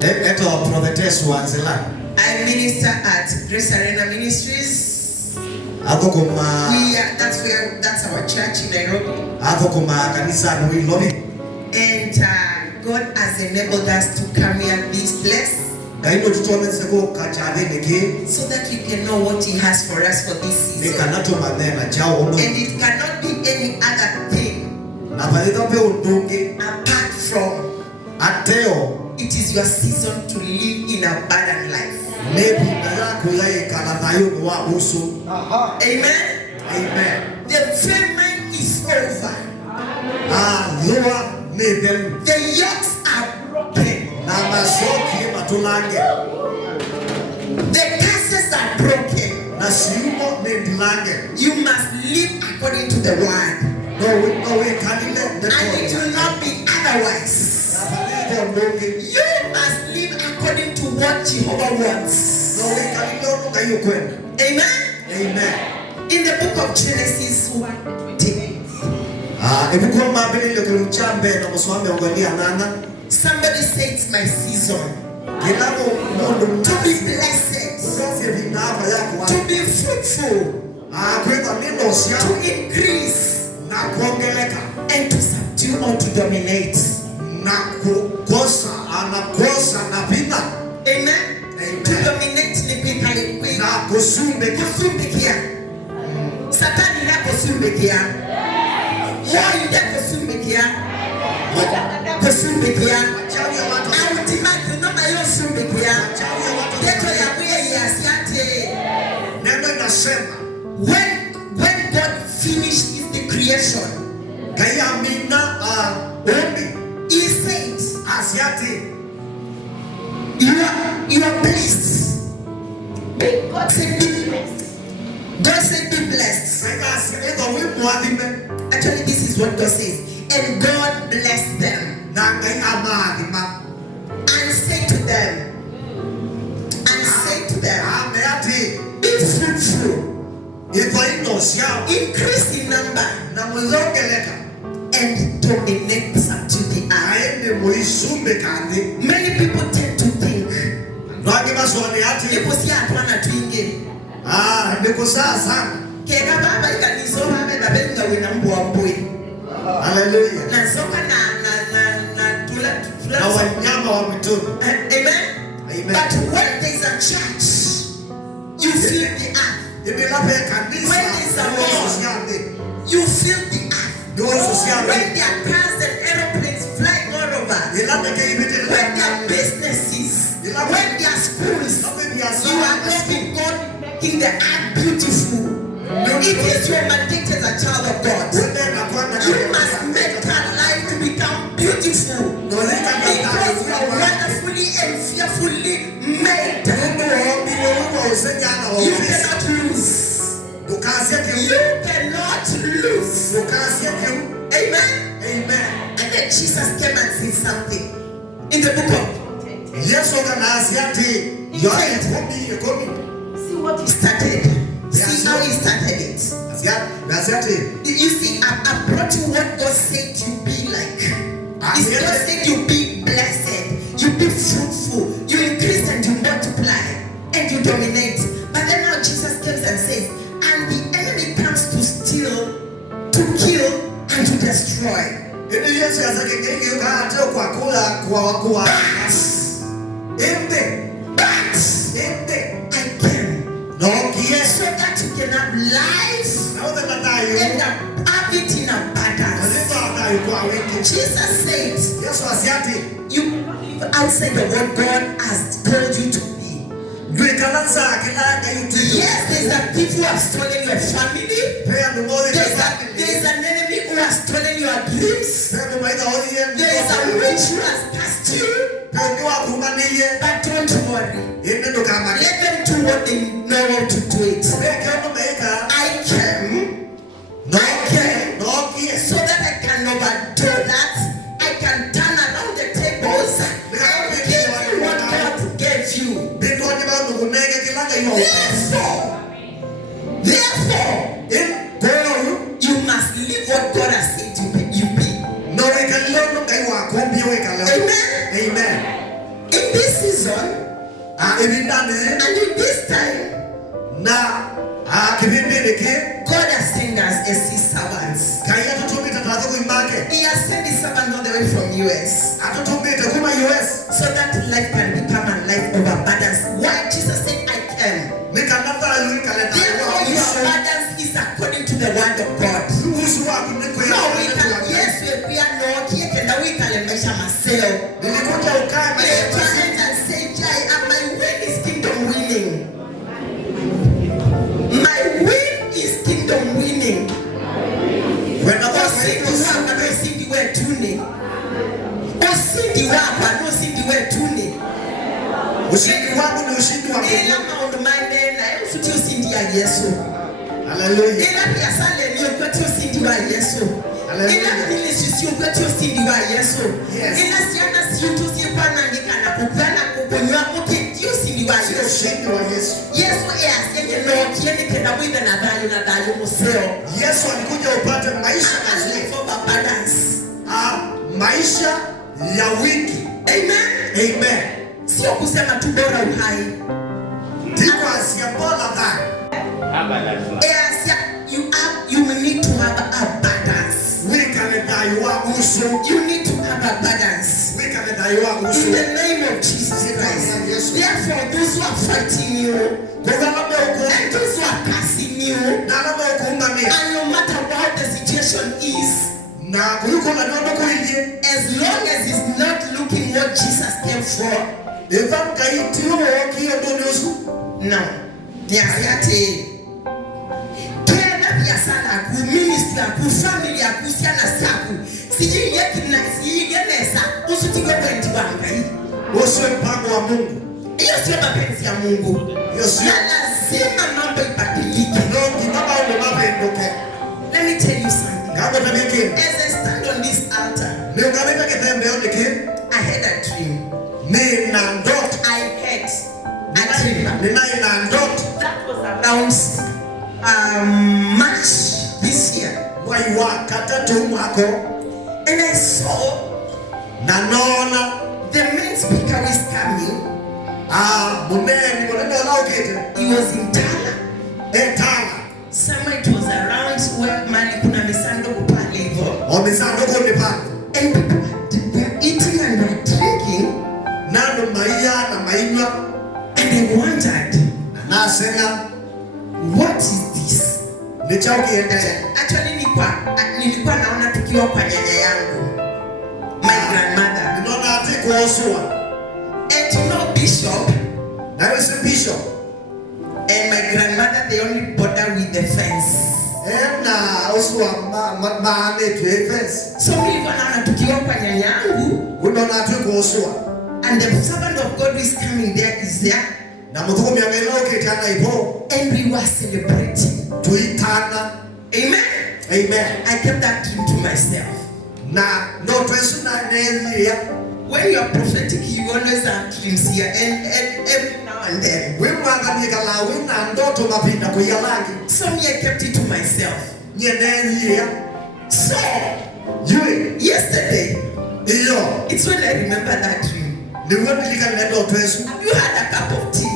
Prophetess Wanzila. I minister at Grace Arena Ministries. That's our church in Nairobi. And God has enabled us to come here at this place, so that you can know what He has for us for this season. And it cannot be any other thing apart from it is your season to live in abundant life. Amen. Amen. The famine is over. The yokes are broken. The curses are broken. You must live according to the word. And it will not be otherwise. You must live according to what Jehovah wants. Amen. Amen. In the book of Genesis 1:28. Somebody say it's my season to be blessed, to be fruitful, to increase, and to subdue or to dominate. Amen. To dominate kusumbikia. Satani na kusumbikia. Why you kusumbikia? Kusumbikia. Ultimately no mayo sumbikia. Yeto ya kuye yasiate. When God finished the creation, He said, you are blessed. God said be blessed. God said be blessed. Actually, this is what God says. And God blessed them. And say to them, be fruitful, increase in number, and dominate subdue the earth. Many people tend to think Hallelujah. Amen. But when there's a church, you feel the earth. When there's a war, you feel the earth. When there are cars and aeroplanes flying all over, when there are businesses, when there are schools, you are loving God, making the earth beautiful. It is your mandate as a child of God. You must make our life to become beautiful, because you are wonderfully and fearfully made. You cannot lose. You cannot lose. Amen. Amen. And then Jesus came and said something in the book of see what he started. See how he started it. You see, I brought you what God said you be like. God said you be blessed, you be fruitful, you increase and you multiply, and you dominate. But then now Jesus comes and says, and the enemy comes to steal, to kill, and to destroy. But I came so that you can have life and have it in abundance. Jesus said, you cannot live outside of what God has told you to be. Yes, there's a thief who has stolen your family. There's an enemy who has stolen your dreams. There is a witch who has cast you. But don't worry. Let them do what they know how to do it. I came so that I can overdo that. I can turn around the tables and give you what God gave you. Therefore, you must live what God has said you be. Amen. Amen. In this season, and in this time, God has sent us as his servants. He has sent his servants all the way from US. So that life can become a life of abundance. Why Jesus said, I can. Therefore, your abundance is according to the word of God. No, we can, yes, we are not here, and we can measure myself. And say, my win is kingdom winning. My win is kingdom winning. When I was saying the word, I don't see the word tuning. Or see the word, I don't see the word tuning. Hallelujah. Maisha ya wiki. Amen. Amen. Sio kusema tu bora uhai. Ndiko asiyebora dhani. You need to have abundance. You need to have abundance. In the name of Jesus Christ. Therefore, those who are fighting you, and those who are cursing you, and no matter what the situation is, as long as it's not looking what Jesus came for, no. Biashara ku ministry ku family ku siana saku siji yenesa usitigwe kwenti wangai woso mpango wa Mungu. Hiyo sio mapenzi ya Mungu. Hiyo sio lazima mambo ibadilike. Let me tell you something. As I stand on this altar, I had a dream. I had a dream. That was around March this year. And I saw the main speaker is coming. He was in Tala. Somewhere it was around where Malikuna Misando Kupalivo. And people were eating and were drinking. And I wondered, what is this? Actually nilikuwa naona tukiwa kwa nyanya yangu, my grandmother. And you know Bishop? And my grandmother, they only bother with the fence. So nilikuwa naona tukiwa kwa nyanya yangu, and the servant of God is coming there, is there. And we were celebrating. Amen. Amen. I kept that dream to myself. When you are prophetic, you always have dreams here and every now and then. So me, I kept it to myself. So yesterday, it's when I remember that dream. Have you had a cup of tea?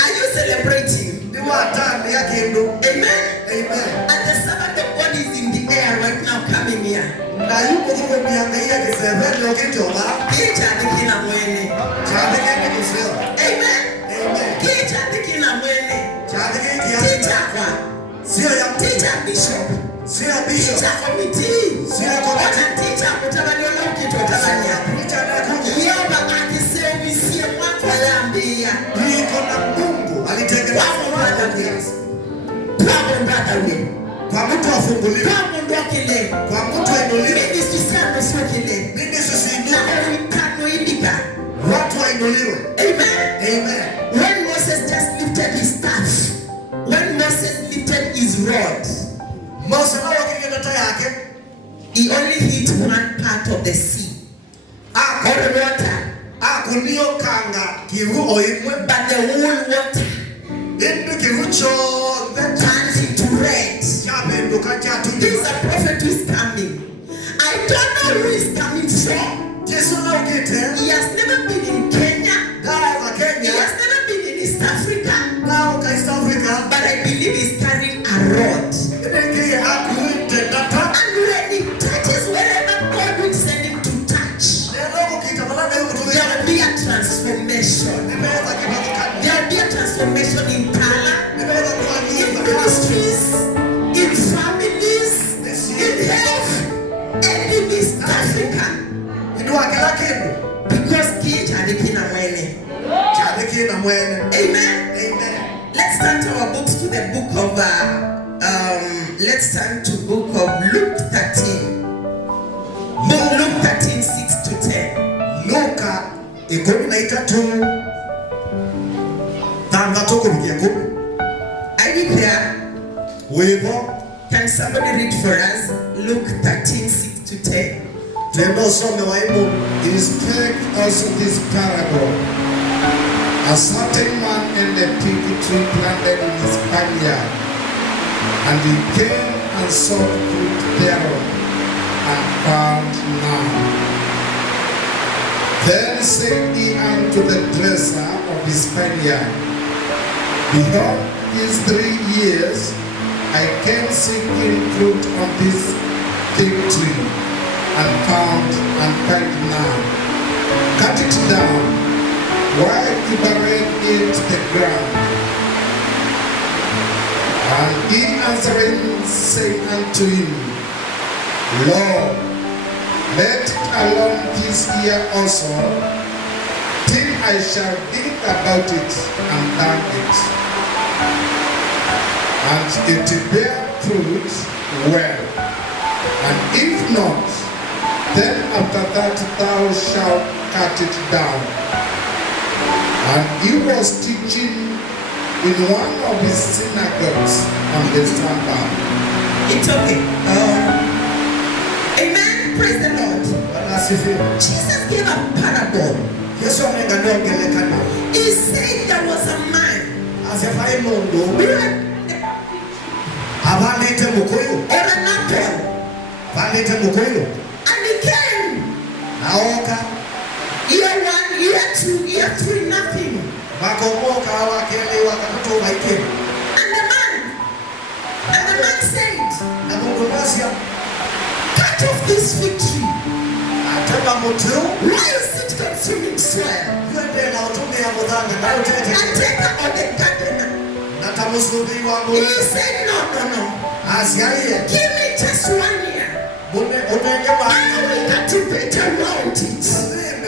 Are you celebrating? Amen. Amen. And the servant of God is in the air right now, coming here. Amen. Teacher Bishop. Teacher committee. Teacher kwa mtu afunguliwe, kwa mtu ainuliwe, watu wainuliwe. Amen. Amen. When Moses just lifted his staff, when Moses lifted his rod, he only hit one part of the sea, or the water. But the whole water turned into red. This is a prophet who is coming. I don't know who is coming from. He has never been in Kenya. He has never been in East Africa. But I believe he's carrying a rod. And when he touches wherever God will send him to touch, there will be a transformation. There will be a transformation in Tala, in ministries, in families, in health, and in East Africa. Because Amen. Let's turn our books to the book of let's turn to book of Luke 13. Luke 13, 6 to 10. Are you there? Can somebody read for us Luke 13, 6 to 10? He spake also this parable. A certain man in a fig tree planted in his vineyard, and he came and sought fruit thereof, and found none. Then said he unto the dresser of his vineyard, Behold, these 3 years I came seeking fruit on this fig tree, and found none. Cut it down. Why he buried it the ground? And he answering said unto him, Lord, let it alone this year also, till I shall think about it and plant it. And it bear fruit well. And if not, then after that thou shalt cut it down. And he was teaching in one of his synagogues on the Sabbath. It's okay. Amen. Praise the Lord. Jesus gave a parable. He said there was a man or an apple. And he came. Year 1, year 2, year 3, nothing. And the man said, cut off this fig tree. Why is it consuming soil? And take out the gardener. He said, no. Give me just 1 year. I will cultivate around it. I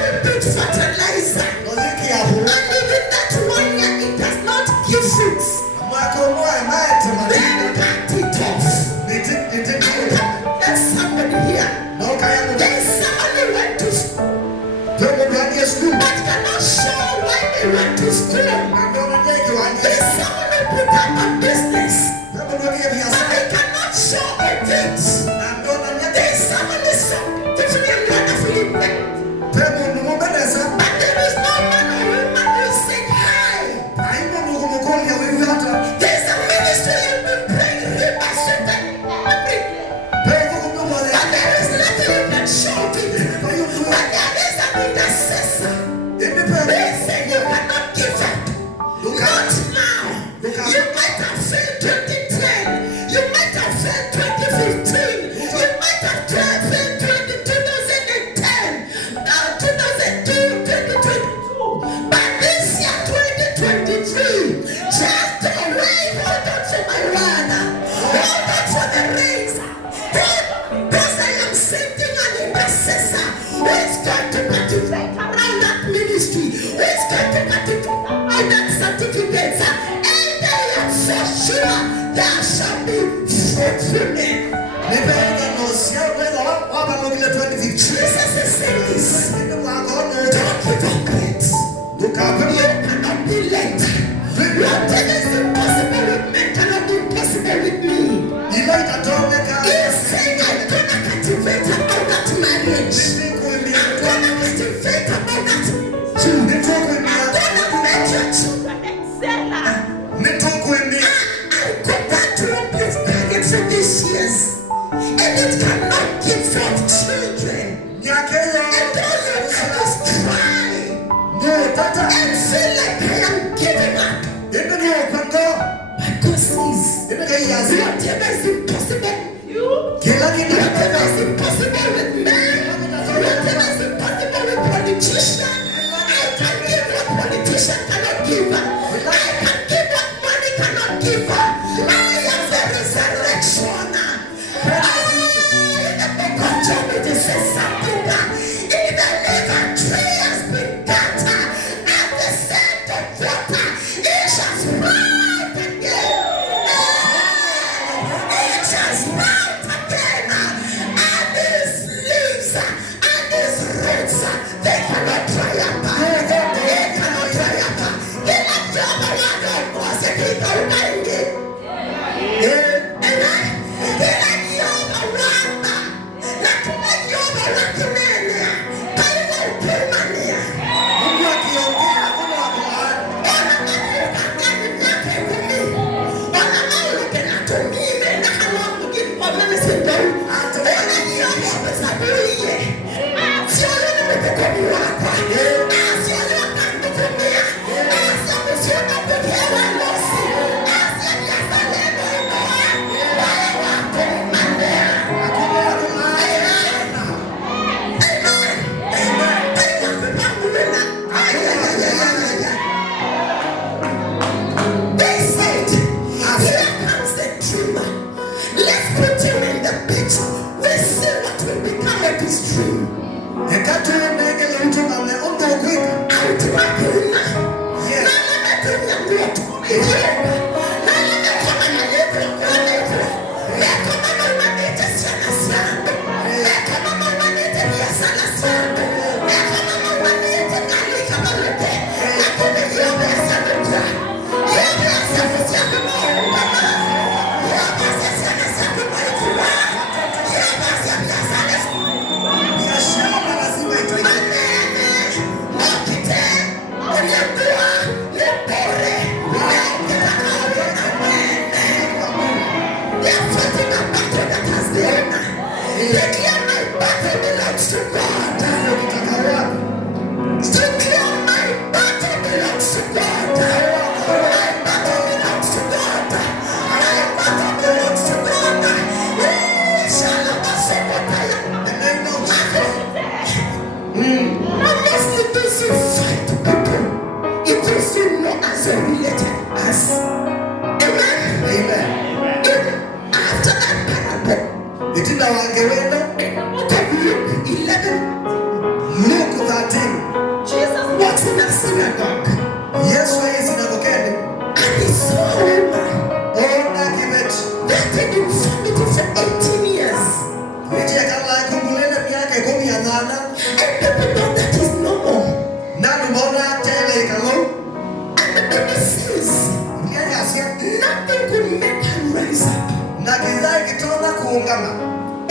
will put fertilizer. And even that 1 year it does not give fruits. Then cut it off. There's somebody here. There's somebody who went to school, but cannot show why they went to school. There's someone who put up a business, but they cannot show it. There's someone who is so different and wonderfully made. But there is no man or woman who said hi. There's a ministry you've been praying every day. But there is nothing you can show to you. But there is an intercessor. They say you cannot give up. Not now. You might have failed 2010. You might have failed 2015. You might have failed 2010, 2002, 2022. But this year, 2023, just wait, hold on to my word. Hold on for the rains. Because I am sending an intercessor who is going to cultivate around that ministry, who is going to cultivate around that certificate. And I am so sure there shall be fruitfulness. Jesus is saying this. Don't give up yet. You cannot be late. Nothing is impossible with men cannot be possible with me. He is saying I'm gonna cultivate about that marriage. I'm gonna cultivate about that children. I'm gonna make your children excel. I got that womb you've carried for these years, and it cannot give forth children. stream.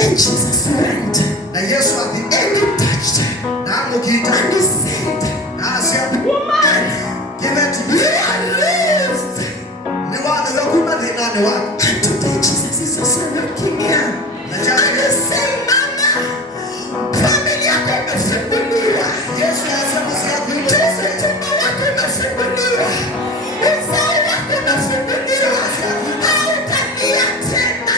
And Jesus went and he touched her and he said, woman, you are loosed. And today Jesus is also working here. And he said, mama, family yako imefunguliwa. Yesu anasema tumbo wako umefunguliwa. Uzao wako umefunguliwa. Hautalia tena.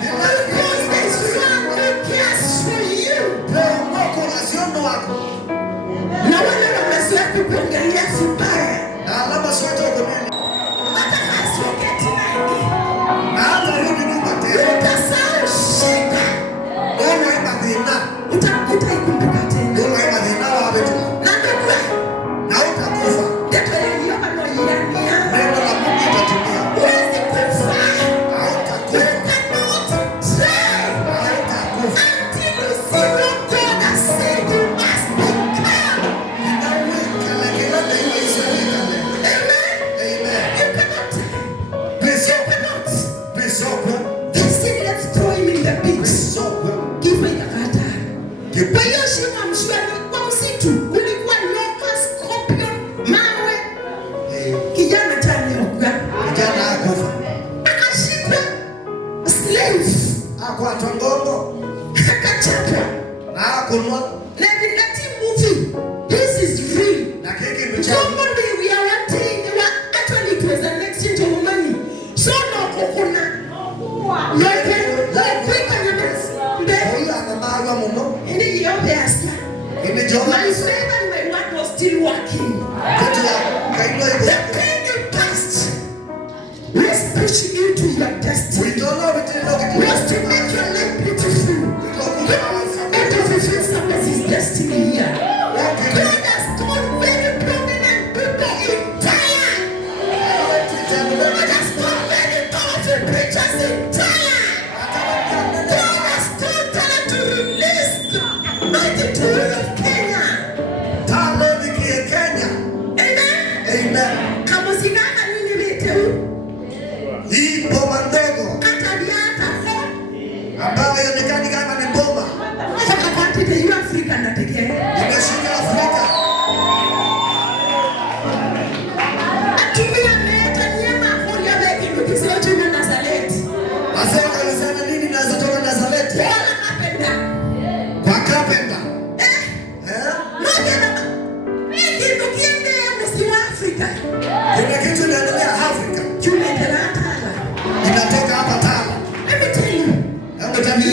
Because there's one who cares for you. Na wale wamezoea kukuangalia vibaya. Wataka asogeti nangi. Utasahau shida. Utaikumbuka tena. Na ndugu, ndeto ya Yehova no yania. Huwezi kufa. You cannot die until you see what God has said you must become. Amen. You cannot die. You cannot. They said let's throw him in the pit. Give me the kata. Kwa hiyo shimo mshwani kwa msitu kulikuwa nyoka, scorpion, mawe. Kijana tanioga. Akashikwa slave. Akachapwa. Na vinati movie. This is real. Somebody we are wanting. Actually it was an exchange of money. So no kokuna. My favor and my work was still working. The pain you passed was pushing you to your destiny. Was to make your life beautiful. And to fulfill somebody's destiny here. God has called very prominent people in Thailand. God has called very powerful preachers in Thailand. God has called Thailand to release the mighty tool of Kenya. Amen. Kama sinanga nini lete huu? Kata diata ho. Saka kati te yu Afrika na teke. Atumia meta nyema kulia beki nukisi ochu na Nazareti. Wala kapenda. Moja na meki nukiende ya musi wa Afrika. Chumetela Tala. Let me tell you.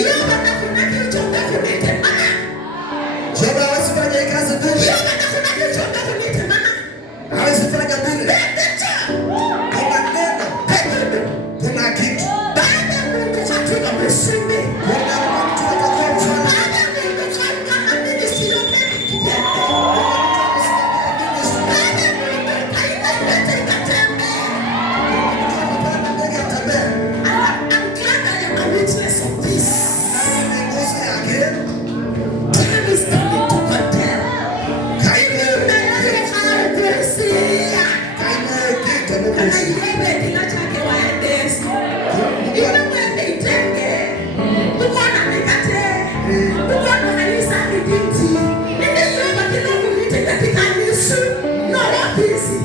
Yoga na kunaki uchonga kunete mana. Yoga na kunaki uchonga kunete mana. Bendecha. Baada Mungu katika msimi. Baada Mungu katika Yesu na wapisi.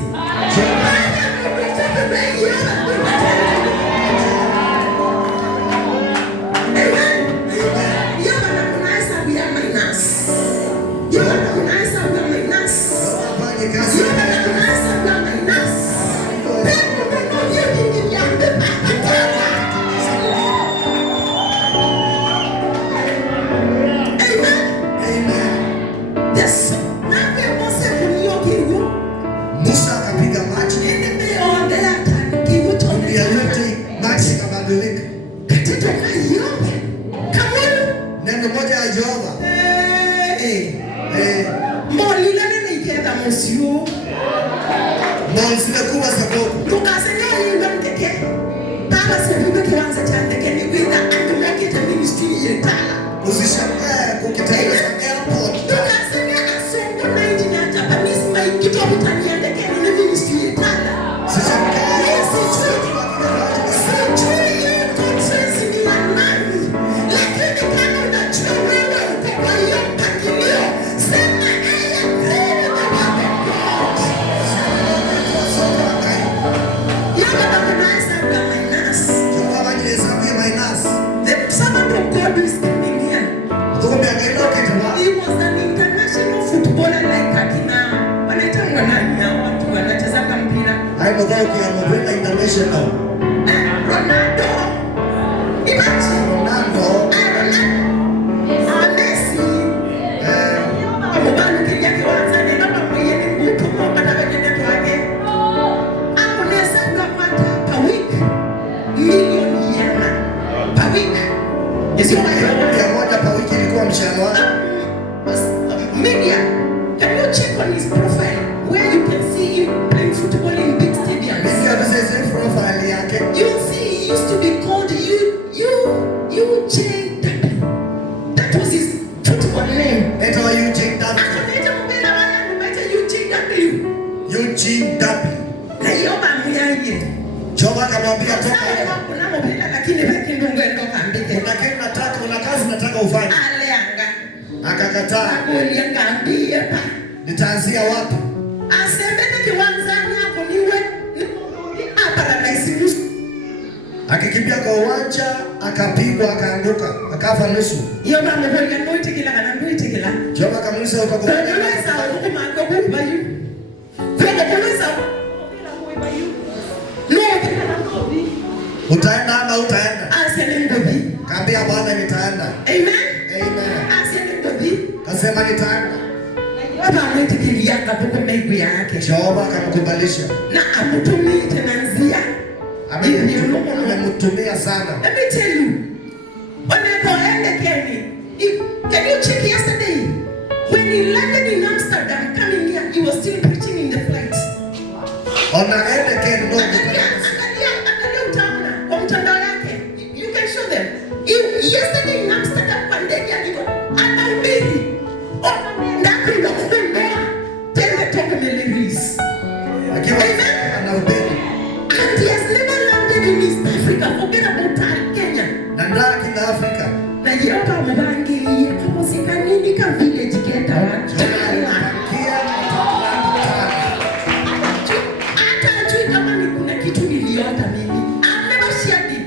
Wanzila kuwa sababu tukasanya yinga mteke tala sebuke kiwanza cha ndeke ni kwenda andumekita ministry yetala usishangae kukitaifa airport tukasanya asengo na engineer Japanese mai kitobu tani ndeke ni ministry yetala usishangae international. Ronaldo. Imagine. Ronaldo. Messi. Amubanu kilia kiwanza ni noma mwenye ni mbuto mwamba na wajene tuwake. Akunesa ngapata per week. Milioni yena. Per week. Isi ya moja per week ilikuwa mshahara wake. Media. Can you check on his profile where you can see him playing football in big stadiums? Profile yake. You see, he used to be called UJW. That was his football name. Ito UJW. Anaita mbele wala anaita UJW. UJW. Na yoba mwenye. Joba kamwambia toka. Kuna mbele lakini baki ndungu ndoka mbike. Lakini nataka una kazi nataka ufanye. Alianga. Akakataa. Alianga ambie pa. Nitaanzia wapi? Asembele kiwanzani hapo niwe. Akikimbia kwa uwanja akapigwa akaanguka akafa nusu. Hiyo mambo ya noite kila kana noite kila. Joba kamuliza ukakuwa. Unaweza ukuma kwa bayu. Kwa kuweza bila bayu. No kila ngobi. Utaenda ama utaenda? Asema ngobi. Kaambia Bwana nitaenda. Amen. Amen. Asema ngobi. Kasema nitaenda. Baba ameitikilia kwa mbegu yake. Joba akamkubalisha. Na amutumia tenanzia. Amemtumia sana. Let me tell you. When I go can you check yesterday? When he landed in Amsterdam coming here, he was still preaching in the flight. Onaende Ken no. Angalia utaona kwa mtandao yake. You can show them. Yesterday in Amsterdam kwa ndege aliko anahubiri. Ndakwenda kumbea. Tende toka meleris. Akiwa anahubiri. And he has never landed in East Africa. Forget about Kenya. Na ndaki na Afrika. Na yoka mbangi kama sikanini ka village geta watu. Hata ajui kama ni kuna kitu niliota mimi. I've never shared it.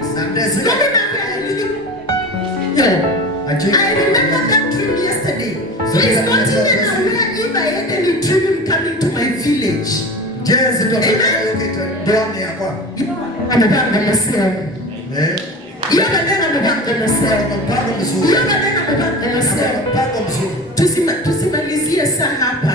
I remember that dream yesterday. So it's not even aware if I had any dream coming to my village. Yes, it was. Ndani yako. Anabanga msemo. Yeye anabanga msemo. Mpango mzuri. Yeye anabanga msemo. Mpango mzuri. Tusimalizie saa hapa.